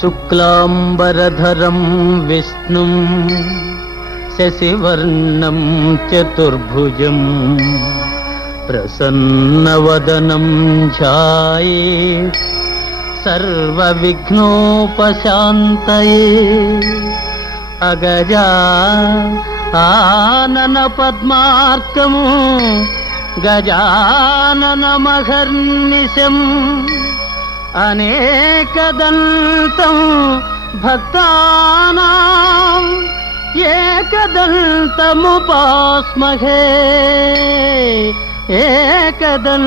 శుక్లాంబరధరం విష్ణుం శశివర్ణం చతుర్భుజం ప్రసన్నవదనం ధ్యాయేత్ సర్వవిఘ్నోపశాంతయే. అగజా ఆనన పద్మార్కము గజాననమహర్నిశం అనేకదంతం భక్తానాం ఏకదంతముపాస్మహే ఏకదంతముపాస్మహే.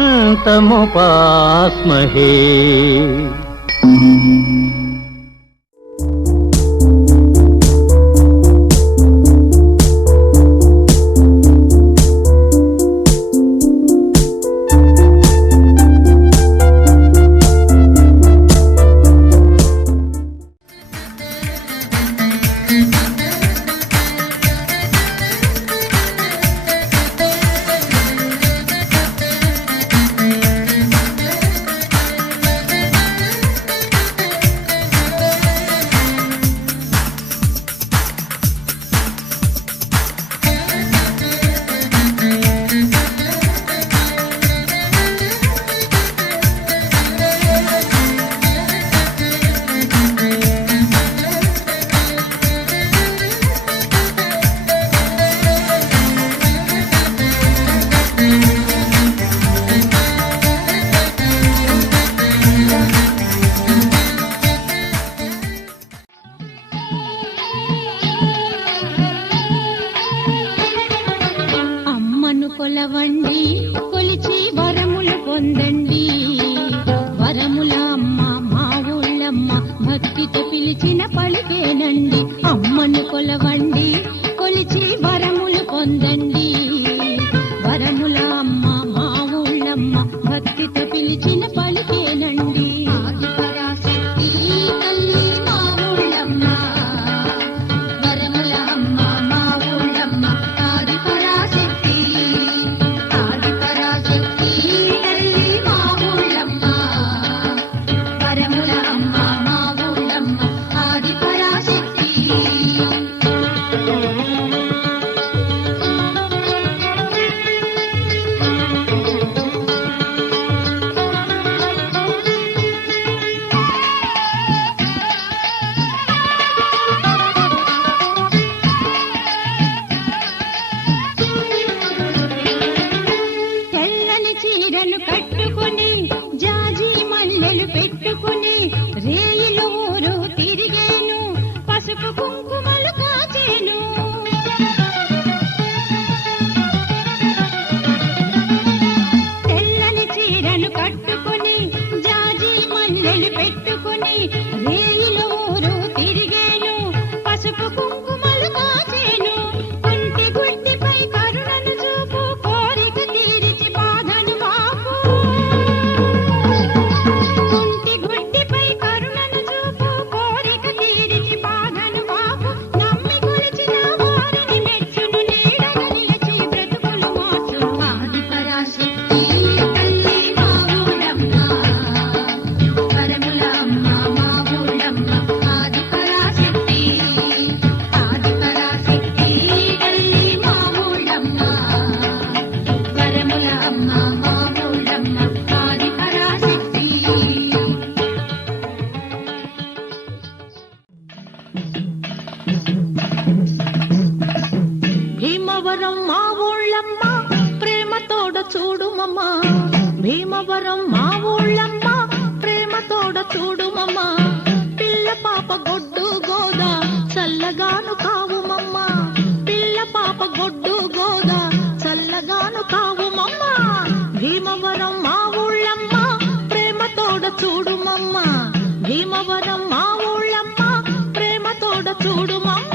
కొలవండి కొలిచి వరములు పొందండి. వరముల అమ్మ మా ఊళ్ళమ్మ భక్తితో పిలిచిన పలికేనండి. అమ్మను కొలవండి కొలిచి వరములు పొందండి. వరముల అమ్మ మా ఊళ్ళమ్మ భక్తితో పిలిచిన పలికేనండి. ఆదిపరాశక్తి తల్లి మా ఊళ్ళమ్మ, వరముల అమ్మ మా ఊళ్ళమ్మ. ఆదిపరాశక్తి తల్లి మా ఊళ్ళమ్మ, వరముల అమ్మ మా ఊళ్ళమ్మ. ఆదిపరాశక్తి తెల్లని చీరను కట్టుకుని జాజి మల్లెలు పెట్టుకుని రేయిలో ఊరు తిరిగేను, పసుపు కుంకుమలు కాచేను. తెల్లని చీరను కట్టుకుని జాజి మల్లెలు పెట్టుకుని రేయిలో ఊరు తిరిగేను, పసుపు కుంకుమలు కాచేను. ఒంటి గుడ్డిపై కరుణను చూపు, కోరిక తీరిచి బాధను మాపు. ఒంటి గుడ్డిపై కరుణను చూపు, కోరిక తీరిచి బాధను మాపు. నమ్మి కొలిచిన వారిని మెచ్చును, నీడగా నిలిచి బ్రతుకులు మార్చును. ఆదిపరాశక్తి తల్లి మా ఊళ్ళమ్మ, వరముల అమ్మ మా ఊళ్ళమ్మ. ఆదిపరాశక్తి తల్లి మా ఊళ్ళమ్మ, వరముల అమ్మ మా ఊళ్ళమ్మ. ఆదిపరాశక్తి భీమవరం మా ఊళ్ళమ్మ ప్రేమతోడ చూడుమమ్మ. భీమవరం మా ఊళ్ళమ్మ ప్రేమతోడ చూడుమమ్మ. పిల్ల పాప గొడ్డు గోదా చల్లగాను కావుమమ్మ. పిల్ల పాప గొడ్డు గోదా చల్లగాను కావుమమ్మ. భీమవరం మా ఊళ్ళమ్మ ప్రేమతోడ చూడుమమ్మ. భీమవరం మా ఊళ్ళమ్మ ప్రేమతోడ చూడుమమ్మ.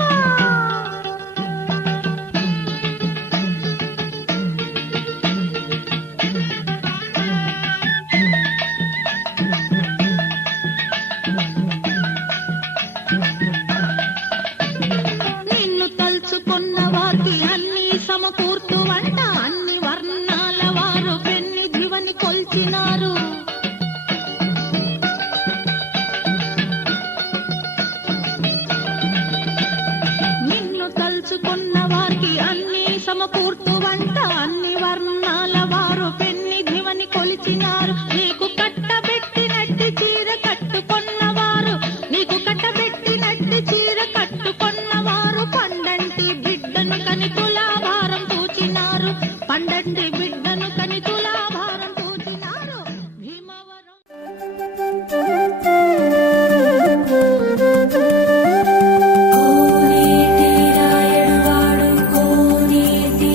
చదువుకున్న వారికి అన్ని సమకూర్తు వంట అన్ని వర్ణాల వారు పెన్నిధివని కొలిచినారు నీకు కట్టబెట్టినట్టి చీర కట్టుకొన్నవారు నీకు కట్టబెట్టినట్టి చీర కట్టుకొన్నవారు పండంటి బిడ్డను కని తులాభారం తూచినారు పండంటి బిడ్డను కని తులాభారం తూచినారు భీమవరం కోనేటి రాయడువాడు కోనేటి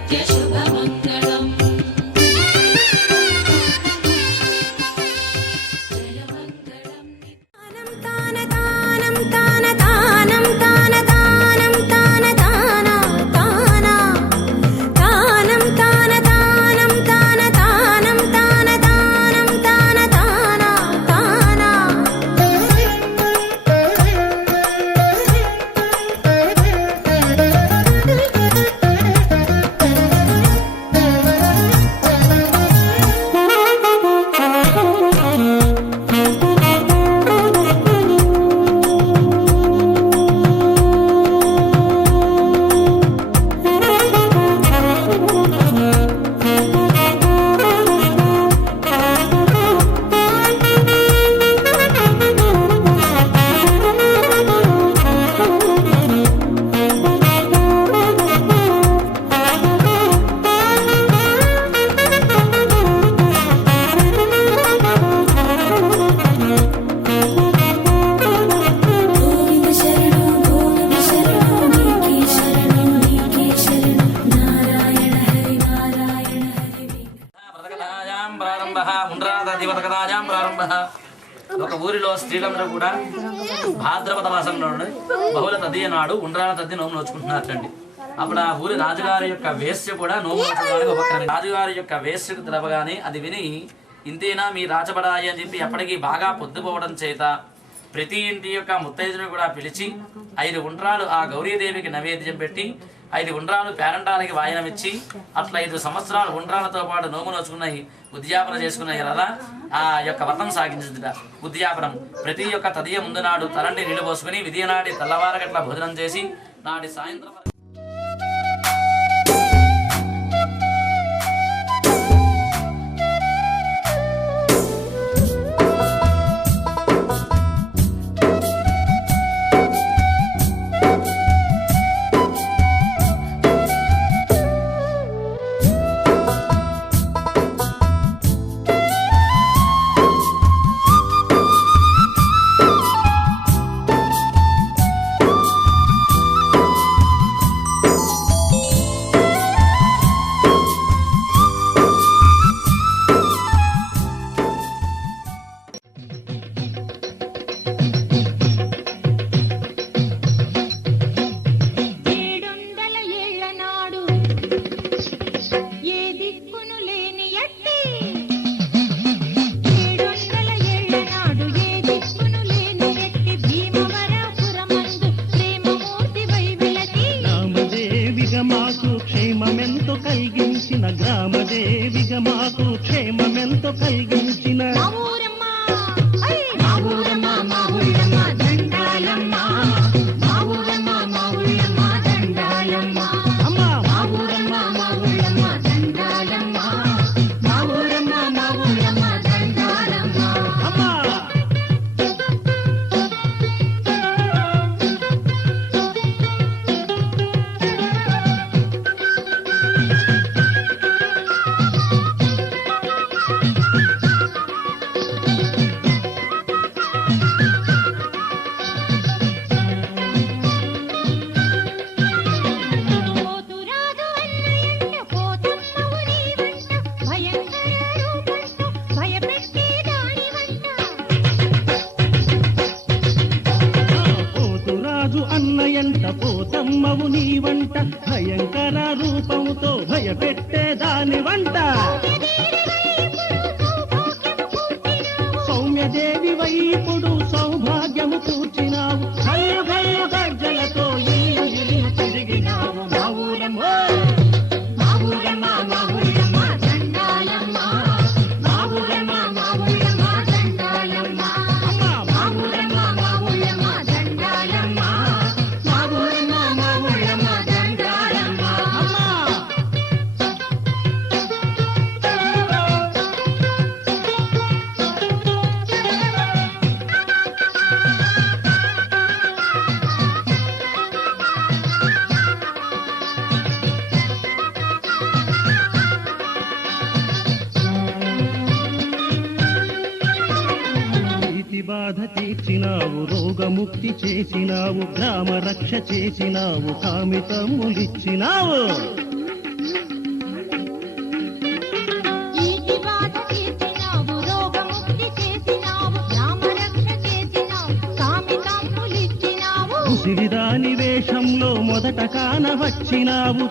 నిత్య శుభమంగళం. ఒక ఊరిలో స్త్రీలందరూ కూడా భాద్రపద మాసంలో బహుళ తదియ నాడు ఉండ్రాల తద్ది నోము నోచుకుంటున్నారండి. అప్పుడు ఆ ఊరి రాజుగారి యొక్క వేశ్య కూడా నోము నోచుకోవడానికి ఉపకరించింది. రాజుగారి యొక్క వేశ్యకు తెలవగానే అది విని ఇంతేనా మీ రాజబడాయి అని చెప్పి ఎప్పటికీ బాగా పొద్దుపోవడం చేత ప్రతి ఇంటి యొక్క ముత్తైదును కూడా పిలిచి 5 ఉండ్రాలు ఆ గౌరీదేవికి నైవేద్యం పెట్టి 5 ఉండ్రాలు పేరంటాలకి వాయనమిచ్చి అట్లా 5 సంవత్సరాలు ఉండ్రాలతో పాటు నోము నోచుకున్నాయి, ఉద్యాపన చేసుకున్నాయి. అలా ఆ యొక్క వ్రతం సాగించిందిట. ఉద్యాపనం ప్రతి యొక్క తదియ ముందు నాడు తలంటి నీళ్లు పోసుకుని విధియ నాటి తెల్లవారగట్ల భోజనం చేసి నాటి సాయంత్రం గ్రామదేవిగా మాకు క్షేమమెంతో కలిగించిన అన్నయంట పోతమ్మవు నీ వంట భయంకర రూపముతో భయపెట్టే దాని వంట సౌమ్యదేవి వైపుడు సౌభాగ్యము కూర్చినావు కళ్ళు కళ్ళు గజ్జలతో ఇల్లు ఇల్లు తిరిగినావు మా ఊరమ్మ మా ఊరమ్మ మా ఊరమ్మ దండాలమ్మ మా ఊరమ్మ మా ఊరమ్మ దండాలమ్మ మా ఊరమ్మ మా ఊరమ్మ దండాలమ్మ మా ఊరమ్మ మా ఊరమ్మ దండాలమ్మ బాధ తీర్చినావు రోగముక్తి చేసినావు గ్రామ రక్ష చేసినావు కామితములిచ్చినావు ముసిలిదాని వేషంలో మొదట కానవచ్చినావు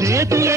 చేతులే